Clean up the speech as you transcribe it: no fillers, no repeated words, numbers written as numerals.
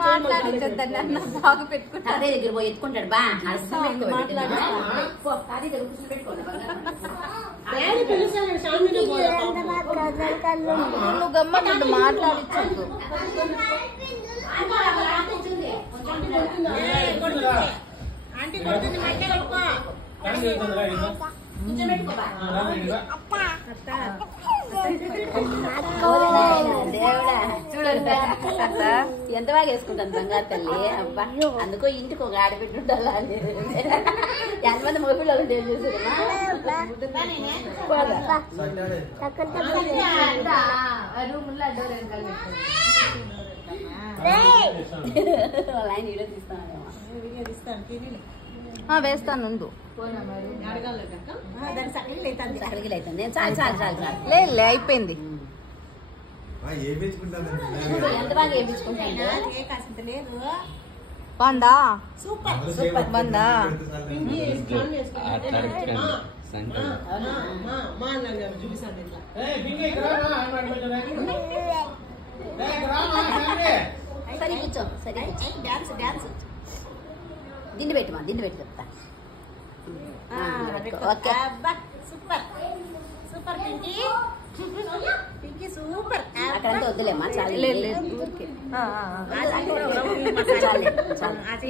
మాట్లాడించొద్దండి అన్న బాగా పెట్టుకుంటా అదే దగ్గర పోయి ఎత్తుకుంటాడు బా నువ్వు గమ్మత్తు మాట్లాడించొద్దు చూడండి ఎంత బాగా వేసుకుంటాను బంగారు తల్లి అబ్బా అందుకో ఇంటికి ఒక ఆడబిడ్డ ఉండాలా ఎంతమంది మగపిల్లలు ఏం చేశారు ఆయన వీడియో తీస్తాను వేస్తాను ముందు చాలు చాలు చాలు చాలు లే అయిపోయింది ఎంత బాగా వేయించుకుంటాను బాగుందా బాగుందా సరే కూర్చో సరే డాన్స్ డాన్స్ దిండి పెట్టుమా దిండి పెట్టి చెప్తా okay super super Pinky Pinky super అక్కడంతా వద్దులేమ్మా చాలు లేదు చాలు